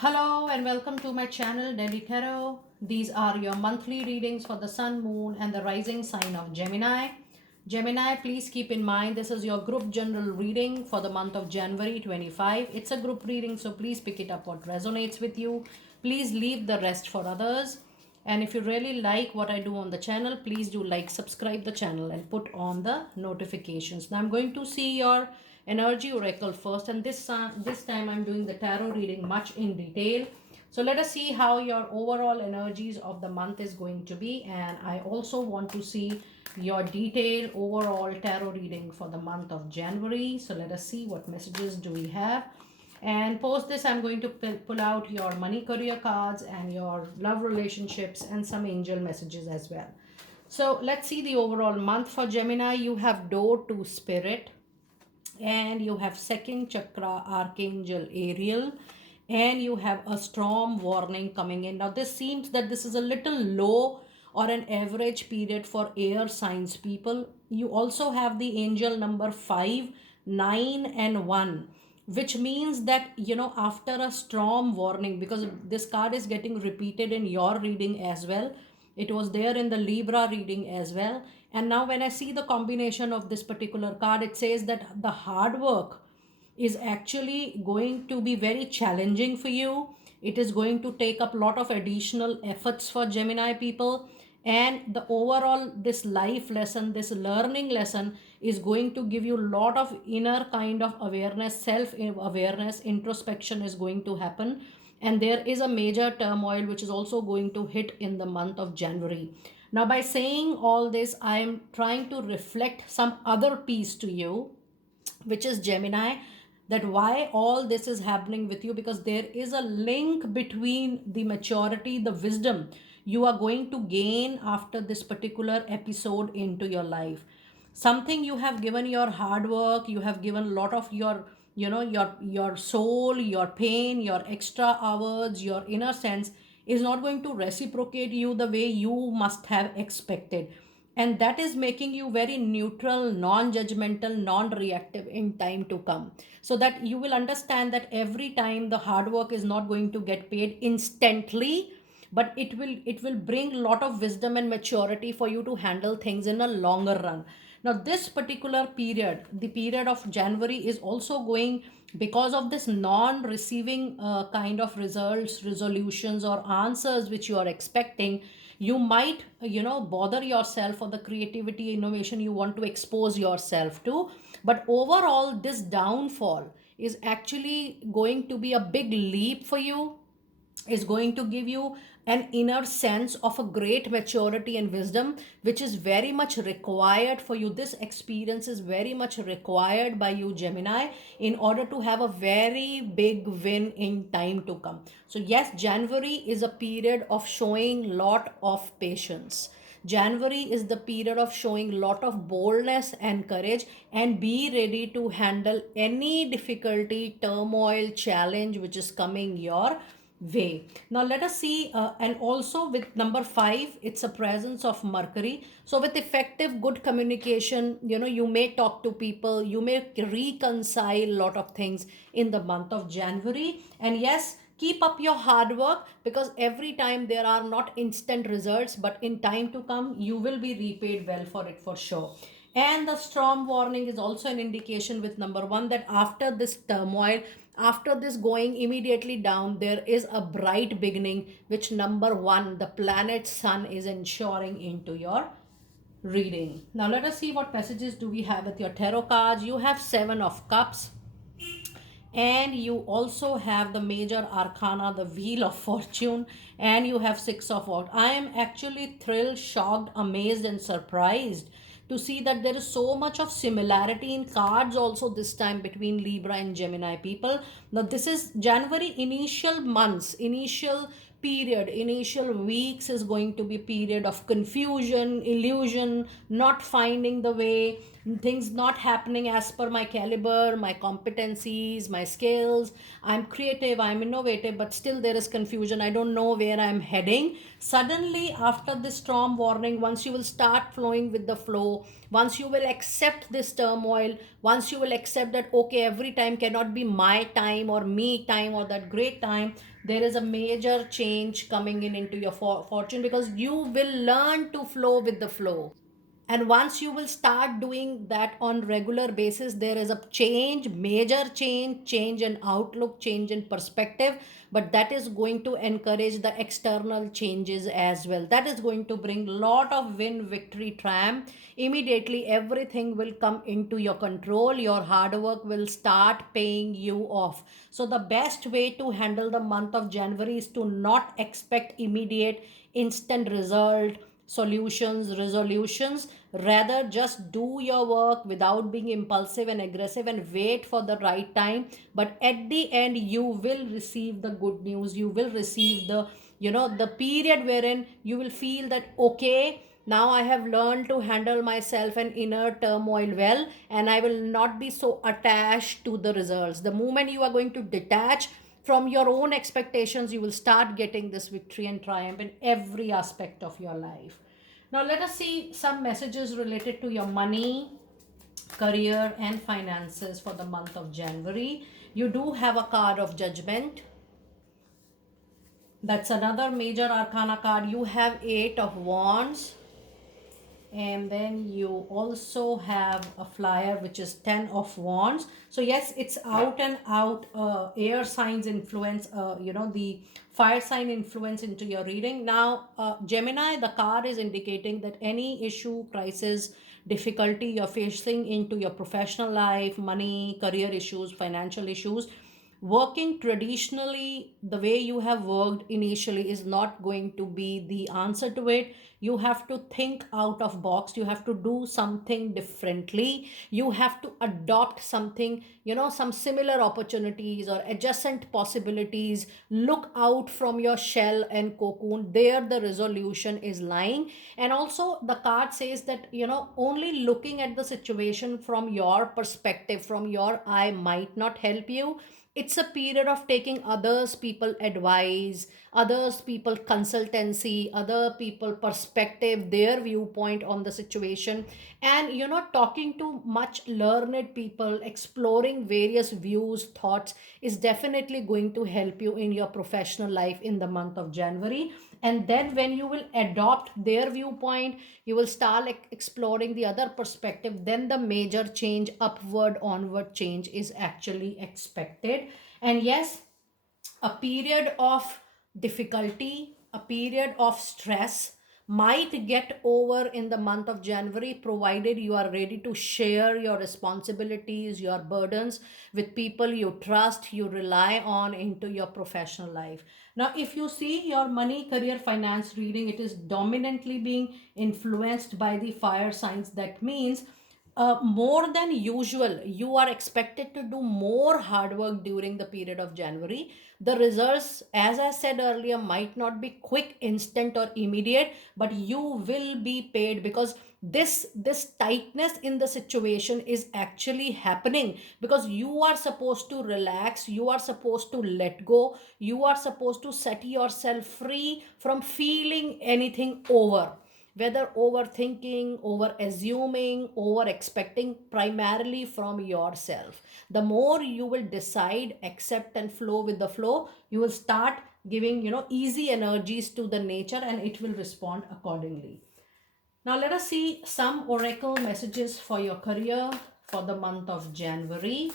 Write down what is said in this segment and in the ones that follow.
Hello and welcome to my channel Delhi Tarot. These are your monthly readings for the sun, moon and the rising sign of Gemini. Gemini, please keep in mind this is your group general reading for the month of January 25. It's a group reading, so please pick it up what resonates with you. Please leave the rest for others. And if you really like what I do on the channel, please do like, subscribe the channel and put on the notifications. Now I'm going to see your energy oracle first, and this time I'm doing the tarot reading much in detail. So let us see how your overall energies of the month is going to be, and I also want to see your detailed overall tarot reading for the month of January. So let us see what messages do we have. And post this, I'm going to pull out your money career cards and your love relationships and some angel messages as well. So let's see the overall month for Gemini. You have door to spirit, and you have second chakra archangel Ariel, and you have a storm warning coming in. Now this seems that this is a little low or an average period for air signs people. You also have the angel number 5, 9 and 1, which means that after a storm warning, because this card is getting repeated in your reading as well, it was there in the Libra reading as well. And now when I see the combination of this particular card, it says that the hard work is actually going to be very challenging for you. It is going to take up a lot of additional efforts for Gemini people. And the overall, this life lesson, this learning lesson is going to give you a lot of inner kind of awareness, self awareness, introspection is going to happen. And there is a major turmoil which is also going to hit in the month of January. Now, by saying all this, I am trying to reflect some other piece to you, which is Gemini, that why all this is happening with you, because there is a link between the maturity, the wisdom you are going to gain after this particular episode into your life. Something you have given your hard work, you have given a lot of your your soul, your pain, your extra hours, your inner sense is not going to reciprocate you the way you must have expected, and that is making you very neutral, non-judgmental, non-reactive in time to come, so that you will understand that every time the hard work is not going to get paid instantly, but it will bring a lot of wisdom and maturity for you to handle things in a longer run. Now this particular period, the period of January, is also going, because of this non receiving kind of results, resolutions or answers which you are expecting. You might bother yourself for the creativity, innovation you want to expose yourself to, but overall this downfall is actually going to be a big leap for you, is going to give you an inner sense of a great maturity and wisdom, which is very much required for you. This experience is very much required by you, Gemini, in order to have a very big win in time to come. So yes, January is a period of showing lot of patience. January is the period of showing lot of boldness and courage, and be ready to handle any difficulty, turmoil, challenge which is coming your way. Now let us see, and also with number 5, it's a presence of Mercury. So with effective good communication, you may talk to people, you may reconcile a lot of things in the month of January. And yes, keep up your hard work, because every time there are not instant results, but in time to come you will be repaid well for it, for sure. And the storm warning is also an indication with number 1 that after this turmoil, after this going immediately down, there is a bright beginning, which number 1, the planet sun, is ensuring into your reading. Now let us see what messages do we have with your tarot cards. You have 7 of cups, and you also have the major arcana, the wheel of fortune, and you have 6 of what. I am actually thrilled, shocked, amazed and surprised to see that there is so much of similarity in cards also this time between Libra and Gemini people. Now this is January, initial months, initial period, initial weeks is going to be period of confusion, illusion, not finding the way, things not happening as per my caliber, my competencies, my skills. I'm creative, I'm innovative, but still there is confusion. I don't know where I'm heading. Suddenly, after this storm warning, once you will start flowing with the flow, once you will accept this turmoil, once you will accept that, okay, every time cannot be my time or me time or that great time, there is a major change coming in into your fortune, because you will learn to flow with the flow. And once you will start doing that on regular basis, there is a change, major change in outlook, change in perspective. But that is going to encourage the external changes as well. That is going to bring lot of win, victory, triumph. Immediately everything will come into your control. Your hard work will start paying you off. So the best way to handle the month of January is to not expect immediate instant result, solutions, resolutions. Rather, just do your work without being impulsive and aggressive, and wait for the right time. But at the end, you will receive the good news. You will receive the, the period wherein you will feel that, okay, now I have learned to handle myself and inner turmoil well, and I will not be so attached to the results. The moment you are going to detach from your own expectations, you will start getting this victory and triumph in every aspect of your life. Now, let us see some messages related to your money, career, and finances for the month of January. You do have a card of Judgment. That's another major arcana card. You have Eight of Wands, and then you also have a flyer which is 10 of Wands. So yes, it's out and out air signs influence, the fire sign influence into your reading. Now, Gemini, the card is indicating that any issue, crisis, difficulty you're facing into your professional life, money, career issues, financial issues, working traditionally the way you have worked initially is not going to be the answer to it. You have to think out of box. You have to do something differently. You have to adopt something, some similar opportunities or adjacent possibilities. Look out from your shell and cocoon. There the resolution is lying. And also the card says that, only looking at the situation from your perspective, from your eye, might not help you. It's a period of taking others people advice, others people consultancy, other people perspective, their viewpoint on the situation, and talking to much learned people, exploring various views, thoughts, is definitely going to help you in your professional life in the month of January. And then when you will adopt their viewpoint, you will start like exploring the other perspective, then the major change, upward onward change, is actually expected. And yes, a period of difficulty, a period of stress might get over in the month of January, provided you are ready to share your responsibilities, your burdens with people you trust, you rely on into your professional life. Now, if you see your money, career, finance reading, it is dominantly being influenced by the fire signs. That means more than usual, you are expected to do more hard work during the period of January. The results, as I said earlier, might not be quick, instant, or immediate, but you will be paid, because this tightness in the situation is actually happening because you are supposed to relax, you are supposed to let go, you are supposed to set yourself free from feeling anything over, whether overthinking, over assuming, over expecting, primarily from yourself. The more you will decide, accept, and flow with the flow, you will start giving, easy energies to the nature, and it will respond accordingly. Now, let us see some oracle messages for your career for the month of January.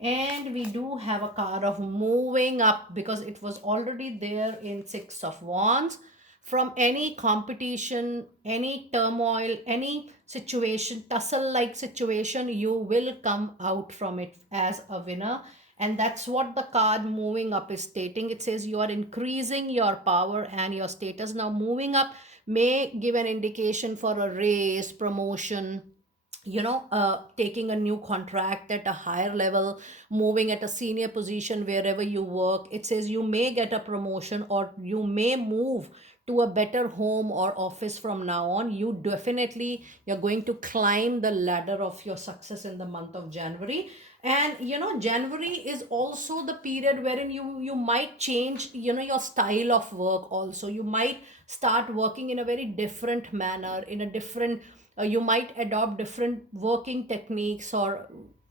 And we do have a card of moving up, because it was already there in Six of Wands. From any competition, any turmoil, any situation, tussle like situation, you will come out from it as a winner. And that's what the card moving up is stating. It says you are increasing your power and your status. Now, moving up may give an indication for a raise, promotion, taking a new contract at a higher level, moving at a senior position wherever you work. It says you may get a promotion, or you may move to a better home or office from now on. You're going to climb the ladder of your success in the month of January. And January is also the period wherein you might change your style of work. Also, you might start working in a very different manner, in a different you might adopt different working techniques or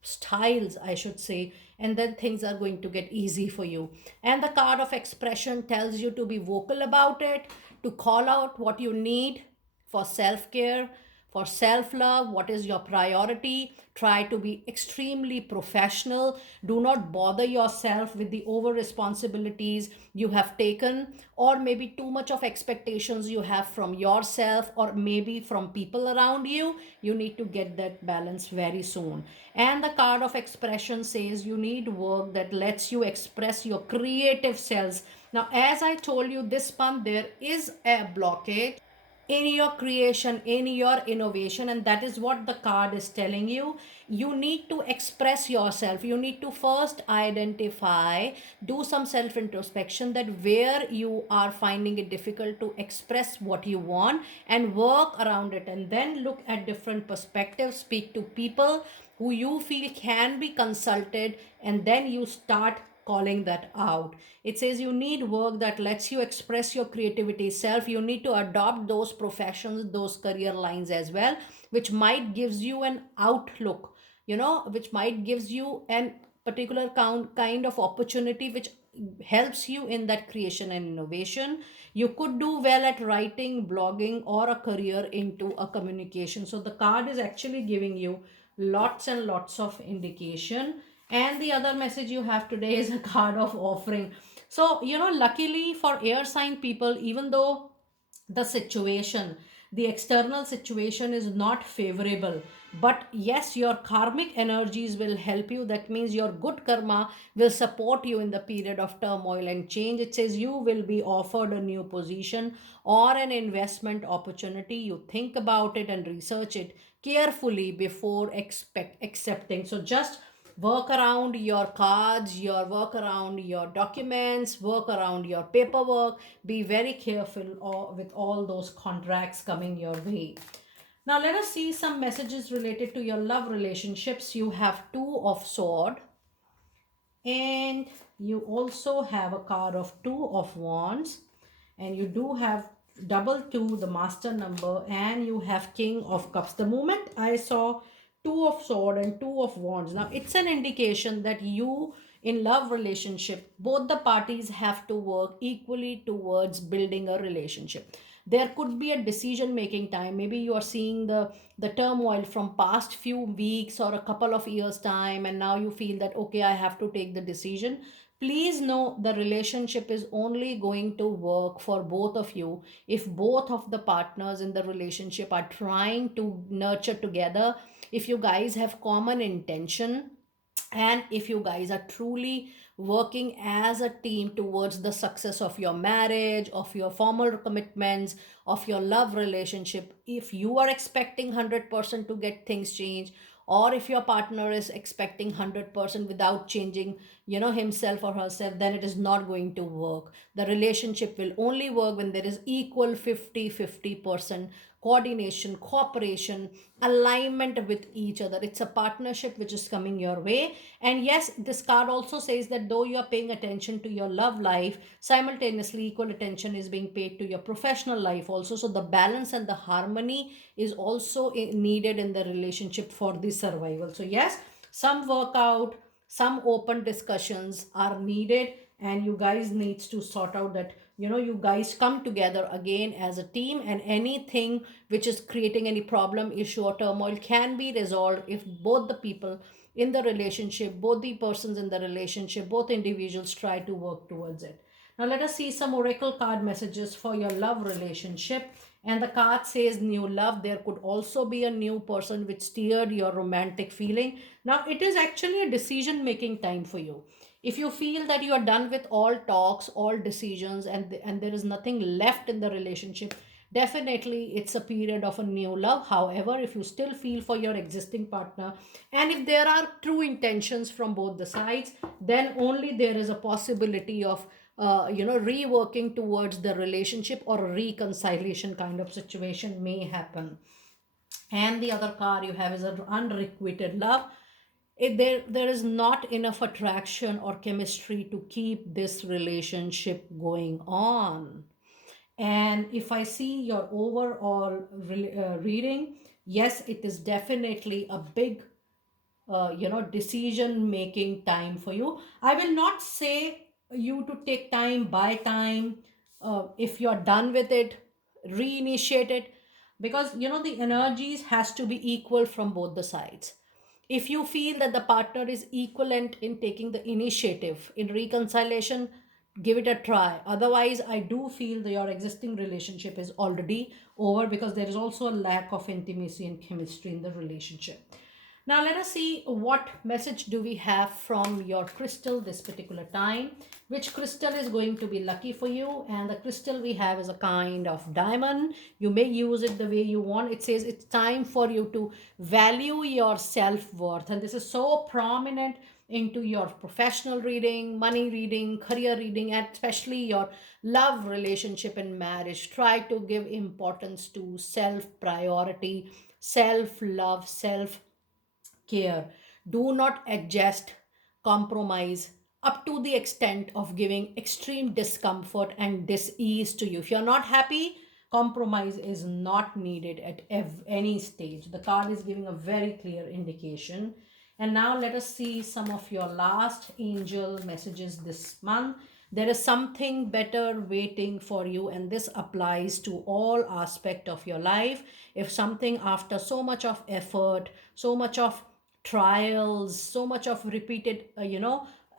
styles, I should say, and then things are going to get easy for you. And the card of expression tells you to be vocal about it, to call out what you need for self care, for self love, what is your priority. Try to be extremely professional. Do not bother yourself with the over responsibilities you have taken, or maybe too much of expectations you have from yourself or maybe from people around you. You need to get that balance very soon. And the card of expression says you need work that lets you express your creative selves. Now, as I told you, this month there is a blockage in your creation, in your innovation, and that is what the card is telling you. You need to express yourself. You need to first identify, do some self introspection, that where you are finding it difficult to express what you want, and work around it, and then look at different perspectives, speak to people who you feel can be consulted, and then you start calling that out. It says you need work that lets you express your creativity self. You need to adopt those professions, those career lines as well, which might gives you an outlook, which might gives you an particular kind of opportunity which helps you in that creation and innovation. You could do well at writing, blogging, or a career into a communication. So the card is actually giving you lots and lots of indication. And the other message you have today is a card of offering. So, luckily for air sign people, even though the situation, the external situation is not favorable, but yes, your karmic energies will help you. That means your good karma will support you in the period of turmoil and change. It says you will be offered a new position or an investment opportunity. You think about it and research it carefully before accepting. So just work around your cards, your work around your documents, work around your paperwork. Be very careful with all those contracts coming your way. Now let us see some messages related to your love relationships. You have two of sword, and you also have a card of two of wands, and you do have double two, the master number, and you have king of cups. The moment I saw two of sword and two of wands, now it's an indication that you in love relationship, both the parties have to work equally towards building a relationship. There could be a decision making time. Maybe you are seeing the turmoil from past few weeks or a couple of years time, and now you feel that okay, I have to take the decision. Please know the relationship is only going to work for both of you if both of the partners in the relationship are trying to nurture together, if you guys have common intention, and if you guys are truly working as a team towards the success of your marriage, of your formal commitments, of your love relationship. If you are expecting 100% to get things changed, or if your partner is expecting 100% without changing himself or herself, then it is not going to work. The relationship will only work when there is equal 50-50% coordination, cooperation, alignment with each other. It's a partnership which is coming your way. And yes, this card also says that though you are paying attention to your love life, simultaneously equal attention is being paid to your professional life also. So the balance and the harmony is also needed in the relationship for the survival. So yes, some workout, some open discussions are needed, and you guys needs to sort out that you guys come together again as a team, and anything which is creating any problem, issue, or turmoil can be resolved if both the people in the relationship, both the persons in the relationship, both individuals try to work towards it. Now let us see some oracle card messages for your love relationship. And the card says new love. There could also be a new person which steered your romantic feeling. Now it is actually a decision making time for you. If you feel that you are done with all talks, all decisions, and there is nothing left in the relationship, definitely it's a period of a new love. However, if you still feel for your existing partner, and if there are true intentions from both the sides, then only there is a possibility of reworking towards the relationship, or a reconciliation kind of situation may happen. And the other card you have is an unrequited love. There is not enough attraction or chemistry to keep this relationship going on. And if I see your overall reading, yes, it is definitely a big decision making time for you. I will not say you to take time, by time. If you're done with it, reinitiate it, because the energies has to be equal from both the sides. If you feel that the partner is equivalent in taking the initiative in reconciliation, give it a try. Otherwise, I do feel that your existing relationship is already over, because there is also a lack of intimacy and chemistry in the relationship. Now let us see what message do we have from your crystal this particular time. Which crystal is going to be lucky for you? And the crystal we have is a kind of diamond. You may use it the way you want. It says it's time for you to value your self-worth. And this is so prominent into your professional reading, money reading, career reading, and especially your love, relationship, and marriage. Try to give importance to self priority, self love, self care. Do not adjust, compromise up to the extent of giving extreme discomfort and dis-ease to you. If you're not happy, compromise is not needed at any stage. The card is giving a very clear indication. And now let us see some of your last angel messages this month. There is something better waiting for you, and this applies to all aspect of your life. If something, after so much of effort, so much of trials, so much of repeated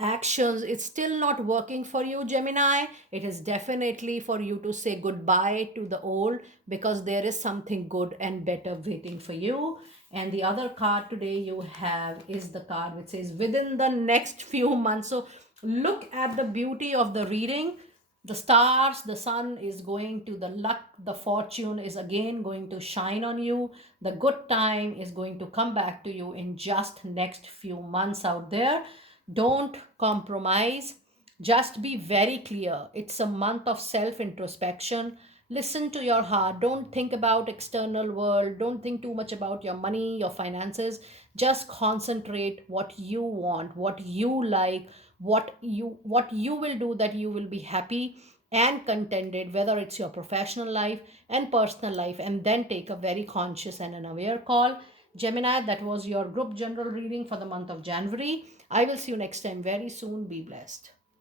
actions, it's still not working for you, Gemini, it is definitely for you to say goodbye to the old, because there is something good and better waiting for you. And the other card today you have is the card which says within the next few months. So look at the beauty of the reading. The stars, the sun is going to, the luck, the fortune is again going to shine on you. The good time is going to come back to you in just next few months out there. Don't compromise. Just be very clear. It's a month of self introspection. Listen to your heart. Don't think about external world. Don't think too much about your money, your finances. Just concentrate what you want, what you like, what you will do that you will be happy and contented, whether it's your professional life and personal life, and then take a very conscious and an aware call. Gemini, that was your group general reading for the month of January. I will see you next time very soon. Be blessed.